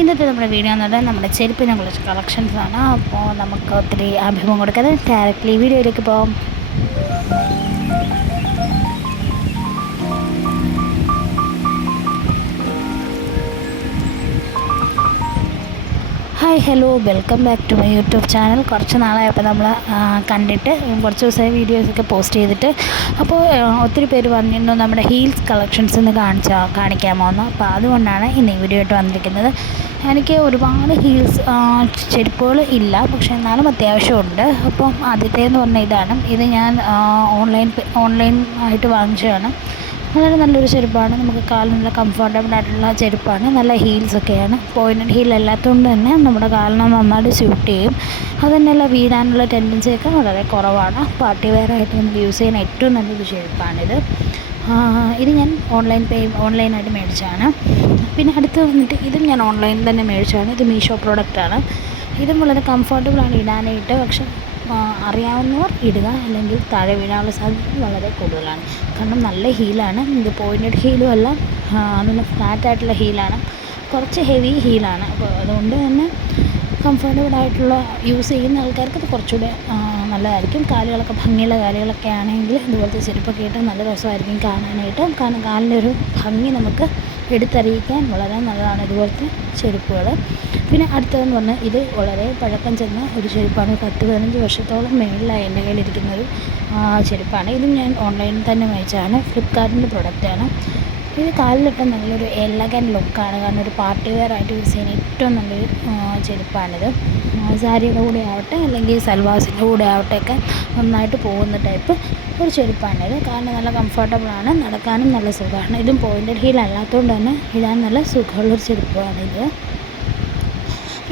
ഇന്നത്തെ നമ്മുടെ വീഡിയോ എന്ന് പറഞ്ഞാൽ നമ്മുടെ ചെരുപ്പിനെ കുറിച്ച് കളക്ഷൻസാണ്. അപ്പോൾ നമുക്ക് ഒത്തിരി അഭിമുഖം കൊടുക്കാതെ ഡയറക്റ്റ്ലി വീഡിയോയിലേക്ക് പോകാം. Hi hello, welcome back to my YouTube channel. കുറച്ച് നാളായപ്പോൾ നമ്മൾ കണ്ടിട്ട് കുറച്ച് ദിവസമായി വീഡിയോസൊക്കെ പോസ്റ്റ് ചെയ്തിട്ട്. അപ്പോൾ ഒത്തിരി പേര് പറഞ്ഞിരുന്നു നമ്മുടെ ഹീൽസ് കളക്ഷൻസ് ഒന്ന് കാണിക്കാമോ എന്ന്. അപ്പോൾ അതുകൊണ്ടാണ് ഇന്ന് ഈ വീഡിയോ ആയിട്ട് വന്നിരിക്കുന്നത്. എനിക്ക് ഒരുപാട് ഹീൽസ് ചെരുപ്പുകൾ ഇല്ല, പക്ഷേ എന്നാലും അത്യാവശ്യമുണ്ട്. അപ്പം ആദ്യത്തേന്ന് പറഞ്ഞാൽ ഇതാണ്. ഇത് ഞാൻ ഓൺലൈൻ ആയിട്ട് വാങ്ങിച്ചതാണ്. വളരെ നല്ലൊരു ചെരുപ്പാണ്. നമുക്ക് കാലിന് നല്ല കംഫർട്ടബിൾ ആയിട്ടുള്ള ചെരുപ്പാണ്. നല്ല ഹീൽസൊക്കെയാണ്. പോയിൻറ്റഡ് ഹീൽ അല്ലാത്തതുകൊണ്ട് തന്നെ നമ്മുടെ കാലിന് നന്നായിട്ട് സ്യൂട്ട് ചെയ്യും. അതുതന്നെയല്ല, വീഴാനുള്ള ടെൻഡൻസിയൊക്കെ വളരെ കുറവാണ്. പാർട്ടി വെയറായിട്ട് നമുക്ക് യൂസ് ചെയ്യുന്ന ഏറ്റവും നല്ലൊരു ചെരുപ്പാണിത്. ഇത് ഞാൻ ഓൺലൈനായിട്ട് മേടിച്ചതാണ്. പിന്നെ അടുത്ത് വന്നിട്ട് ഇതും ഞാൻ ഓൺലൈനിൽ തന്നെ മേടിച്ചതാണ്. ഇത് മീഷോ പ്രോഡക്റ്റാണ്. ഇതും വളരെ കംഫർട്ടബിളാണ് ഇടാനായിട്ട്. പക്ഷേ അറിയാവുന്നവർ ഇടുക, അല്ലെങ്കിൽ താഴെ വീഴാനുള്ള സാധ്യത വളരെ കൂടുതലാണ്. കാരണം നല്ല ഹീലാണ്. ഇത് പോയിൻറ്റഡ് ഹീലും അല്ല, അതൊന്ന് ഫ്ലാറ്റായിട്ടുള്ള ഹീലാണ്. കുറച്ച് ഹെവി ഹീലാണ്. അപ്പോൾ അതുകൊണ്ട് തന്നെ കംഫർട്ടബിളായിട്ടുള്ള യൂസ് ചെയ്യുന്ന ആൾക്കാർക്ക് ഇത് കുറച്ചുകൂടെ നല്ലതായിരിക്കും. കാലുകളൊക്കെ ഭംഗിയുള്ള കാലുകളൊക്കെ ആണെങ്കിൽ ഇതുപോലത്തെ ചെരുപ്പൊക്കെ ഇട്ട് നല്ല രസമായിരിക്കും കാണാനായിട്ട്. കാരണം കാലിൻ്റെ ഒരു ഭംഗി നമുക്ക് എടുത്തറിയിക്കാൻ വളരെ നല്ലതാണ് ഇതുപോലത്തെ ചെരുപ്പുകൾ. പിന്നെ അടുത്തതെന്ന് പറഞ്ഞാൽ ഇത് വളരെ പഴക്കം ചെന്ന ഒരു ചെരുപ്പാണ്. 10-15 വർഷത്തോളം മേളിലായി എൻ്റെ കയ്യിലിരിക്കുന്നൊരു ചെരുപ്പാണ്. ഇതും ഞാൻ ഓൺലൈനിൽ തന്നെ മേടിച്ചതാണ്. ഫ്ലിപ്കാർട്ടിൻ്റെ പ്രൊഡക്റ്റാണ്. ഇത് കാലിലിട്ട നല്ലൊരു എലഗൻ ലുക്കാണ്. കാരണം ഒരു പാർട്ടി വെയറായിട്ട് യൂസ് ചെയ്യാൻ ഏറ്റവും നല്ലൊരു ചെരുപ്പാണിത്. സാരിയുടെ കൂടെ ആവട്ടെ, അല്ലെങ്കിൽ സൽവാസിൻ്റെ കൂടെ ആവട്ടെ ഒക്കെ നന്നായിട്ട് പോകുന്ന ടൈപ്പ് ഒരു ചെരുപ്പാണിത്. കാരണം നല്ല കംഫർട്ടബിളാണ്, നടക്കാനും നല്ല സുഖമാണ്. ഇതും പോയിൻറ്റഡ് ഹീൽ അല്ലാത്തതുകൊണ്ട് തന്നെ ഇടാൻ നല്ല സുഖമുള്ളൊരു ചെരുപ്പാണിത്.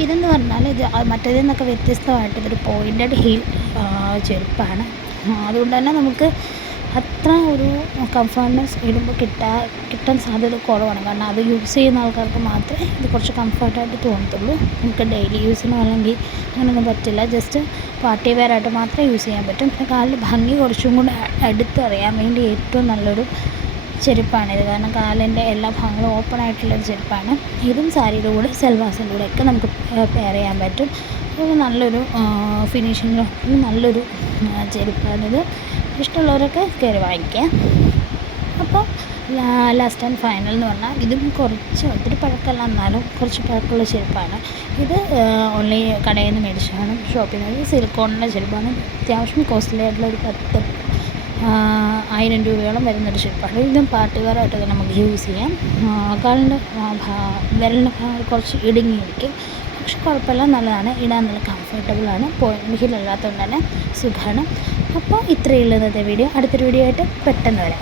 ഇതെന്ന് പറഞ്ഞാൽ ഇത് മറ്റേതിൽ നിന്നൊക്കെ വ്യത്യസ്തമായിട്ട് ഇതൊരു പോയിൻറ്റഡ് ഹീൽ ചെരുപ്പാണ്. അതുകൊണ്ട് തന്നെ നമുക്ക് അത്ര ഒരു കംഫർട്ട്നെസ് ഇടുമ്പോൾ കിട്ടാൻ സാധ്യത കുറവാണ്. കാരണം അത് യൂസ് ചെയ്യുന്ന ആൾക്കാർക്ക് മാത്രമേ ഇത് കുറച്ച് കംഫർട്ടായിട്ട് തോന്നത്തുള്ളൂ. നമുക്ക് ഡെയിലി യൂസിനോ അല്ലെങ്കിൽ അങ്ങനെയൊന്നും പറ്റില്ല. ജസ്റ്റ് പാർട്ടി വെയറായിട്ട് മാത്രമേ യൂസ് ചെയ്യാൻ പറ്റും. പിന്നെ കാലിൽ ഭംഗി കുറച്ചും കൂടെ എടുത്തറിയാൻ വേണ്ടി ഏറ്റവും നല്ലൊരു ചെരുപ്പാണിത്. കാരണം കാലിൻ്റെ എല്ലാ ഭാഗങ്ങളും ഓപ്പൺ ആയിട്ടുള്ളൊരു ചെരുപ്പാണ്. ഇതും സാരിയുടെ കൂടെ സൽവാസിൻ്റെ കൂടെ ഒക്കെ നമുക്ക് പെയർ ചെയ്യാൻ പറ്റും. ഒരു നല്ലൊരു ഫിനിഷിങ്ങിലും നല്ലൊരു ചെരുപ്പാണിത്. ഇഷ്ടമുള്ളവരൊക്കെ കയറി വാങ്ങിക്കുക. അപ്പോൾ ലാസ്റ്റ് ആൻഡ് ഫൈനൽ എന്ന് പറഞ്ഞാൽ ഇതും ഒത്തിരി പഴക്കമല്ല, എന്നാലും കുറച്ച് പഴക്കമുള്ള ചെരുപ്പാണ്. ഇത് ഓൺലൈൻ കടയിൽ നിന്ന് മേടിച്ചതാണ്, ഷോപ്പിൽ നിന്ന്. സിലിക്കോണിൻ്റെ ചെരുപ്പാണ്. അത്യാവശ്യം കോസ്റ്റ്ലി ആയിട്ടുള്ള ഒരു 10,000 രൂപയോളം വരുന്നൊരു ചെരുപ്പാണ്. ഇതും പാർട്ടി വെയറായിട്ടൊക്കെ നമുക്ക് യൂസ് ചെയ്യാം. കാലിൻ്റെ വിരലിൻ്റെ കുറച്ച് ഇടുങ്ങിയിരിക്കും, പക്ഷെ കുഴപ്പമില്ല, നല്ലതാണ്. ഇടാൻ നല്ല കംഫർട്ടബിളാണ്. പോയിൻറ്റ് ഹീൽ അല്ലാത്തതുകൊണ്ട് തന്നെ സുഖമാണ്. അപ്പോൾ ഇത്രയേ ഉള്ളൂ ഇന്നത്തെ വീഡിയോ. അടുത്തൊരു വീഡിയോ ആയിട്ട് പെട്ടെന്ന് വരാം.